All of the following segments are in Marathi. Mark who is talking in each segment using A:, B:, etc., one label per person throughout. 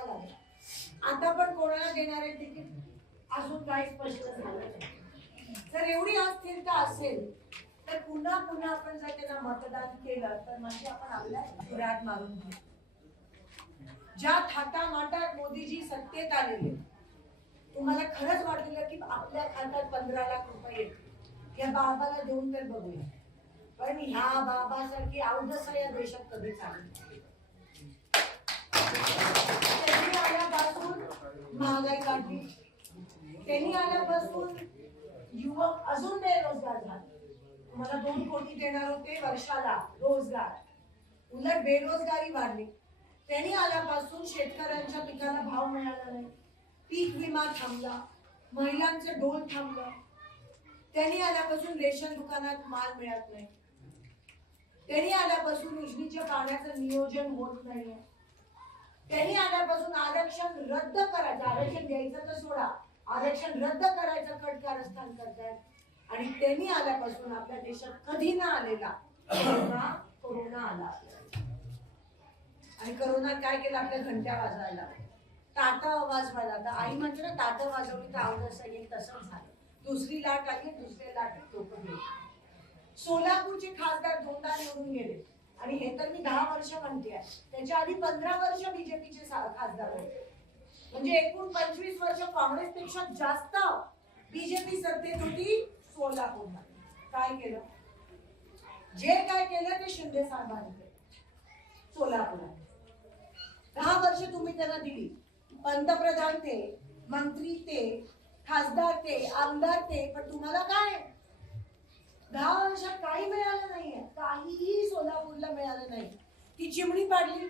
A: करावा लागला. आता पण कोणाला देणारे आहे तिकीट? अजून काही स्पष्ट झालं नाही. जर एवढी अस्थिरता असेल तर पुन्हा पुन्हा आपण जर त्यांना मतदान केलं तर म्हणजे आपण आपल्या सुरात मारून घेऊ. ज्या थाटामाटात मोदीजी सत्तेत आलेले तुम्हाला खरंच वाटलेलं की आपल्या खात्यात पंधरा लाख रुपये येतील या बाबाला देऊन तर बघूया. पण ह्या बाबासारखी अवदसा या देशात कधीच आली महागाई काढली त्यांनी आल्यापासून युवक अजून बेरोजगार झाले. मला दोन कोटी देणार होते वर्षाला रोजगार. उलट बेरोजगारी वाढली. त्यांनी आल्यापासून शेतकऱ्यांच्या पिकाला भाव मिळाला नाही. पीक विमा थांबला. महिलांचं डोल थांबलं. त्यांनी आल्यापासून रेशन दुकानात माल मिळत नाही. त्यांनी आल्यापासून उजनीच्या पाण्याचं नियोजन होत नाहीये. त्यांनी आल्यापासून आरक्षण रद्द करायचं आरक्षण द्यायचं तर सोडा. आरक्षण रद्द करायचं कट कारस्थान करतायत. आणि त्यांनी आल्यापासून आपल्या देशात कधी ना आलेला कोरोना आला आणि करोना काय केलं आपल्या घंट्या वाजवायला? ताटा वाजवायला आता आई म्हटलं ना ताटं वाजवली तर आवडत येईल तसंच झालं. दुसरी लाट आली दुसरी लाट. लोक गेली सोलापूरचे खासदार दोनदा निवडून गेले. आणि हे तर मी दहा वर्ष म्हणते त्याच्या आधी पंधरा वर्ष बीजेपीचे खासदार होते. म्हणजे एकूण पंचवीस वर्ष काँग्रेसपेक्षा जास्त बीजेपी सत्तेत होती सोलापूरला. काय केलं? जे काय केलं ते शिंदे साहेबांनी केलं. सोलापुरात दहा वर्ष तुम्ही त्यांना दिली. पंतप्रधान ते मंत्री ते खासदार ते आमदार ते पण तुम्हाला काय? दहा वर्षात काही मिळालं नाहीये. काहीही सोलापूरला मिळालं नाही. ती चिमणी पाडली.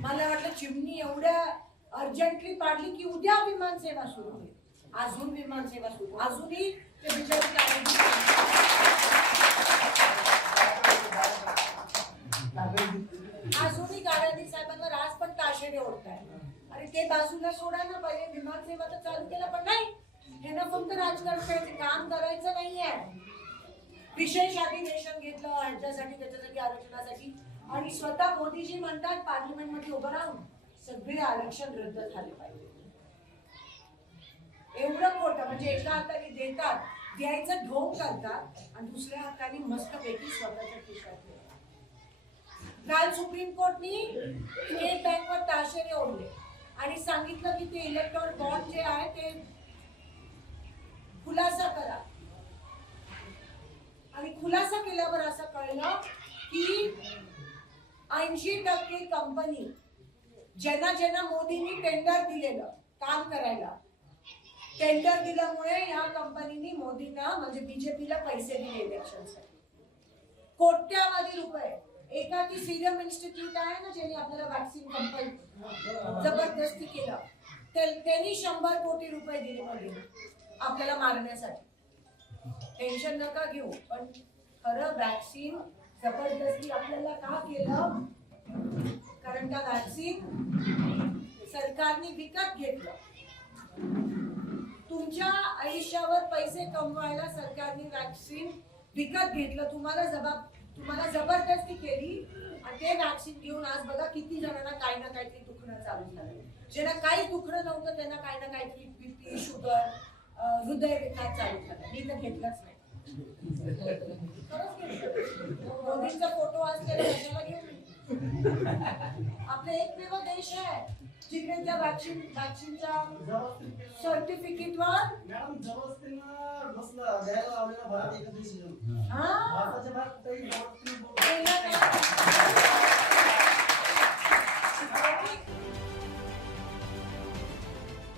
A: मला वाटलं चिमणी एवढ्या अर्जंटली पाडली की उद्या विमान सेवा सुरू होईल. अजून विमान सेवा सुरू अजूनही ते बिचारे अजूनही गाड्यांनी साहेबांवर आज पण ताशेरे ओढताय अरे ते बाजूला सोडा ना पहिले. विमान सेवा तर चालू केलं पण नाही. ह्यांना फक्त राजकारण करायचं काम करायचं नाहीये. विशेष अधिवेशन घेतलं ह्याच्यासाठी त्याच्यासाठी आरक्षणासाठी. आणि स्वतः मोदीजी म्हणतात पार्लिमेंटमध्ये उभं राहून सगळे आरक्षण रद्द झाले पाहिजे. एवढं खोटं म्हणजे एका हाताने देतात द्यायचं ढोंग करतात आणि दुसऱ्या हाताने मस्तपैकी स्वतःच्या खिशात. काल सुप्रीम कोर्टनी स्टेट बँकवर ताशेरे ओढले. आणि सांगितलं की ते इलेक्ट्रॉनिक बॉन्ड जे आहे ते खुलासा करा आणि खुलासा केल्यावर असं कळलं की ऐंशी टक्के कंपनी ज्यांना ज्यांना मोदींनी टेंडर दिलेलं काम करायला टेंडर दिल्यामुळे या कंपनीनी मोदींना म्हणजे बीजेपीला पैसे दिले इलेक्शनसाठी कोट्यावधी रुपये. एका ती सिरम इन्स्टिट्यूट आहे ना ज्यांनी आपल्याला वॅक्सिन कंपनी जबरदस्ती केलं. त्यांनी शंभर कोटी रुपये दिले मोदींना आपल्याला मारण्यासाठी. टेन्शन नका घेऊ पण खरं वॅक्सिन जबरदस्ती आपल्याला का केलं? कारण त्या वॅक्सिन सरकारने विकत घेतलं. तुमच्या आयुष्यावर पैसे कमवायला सरकारने वॅक्सिन विकत घेतलं. तुम्हाला जबाब तुम्हाला जबरदस्ती केली आणि ते वॅक्सिन घेऊन आज बघा किती जणांना काही ना काहीतरी दुखणं चालू झालं ज्यांना काही दुखणं नव्हतं त्यांना काही ना काहीतरी बीपी शुगर हृदय विकार चालू झाला. मी तर घेतलंच नाही. मोदींचा फोटो असलेला कशाला घेऊन आपला एकमेव देश आहे जिकडे त्या वॅक्सिन वॅक्सिनच्या सर्टिफिकेटवर
B: मॅडम जबरदस्तीनं बसलं लावलेला भारत डिसिजन
A: हा.
B: भारताच्या बाहेर कुठेही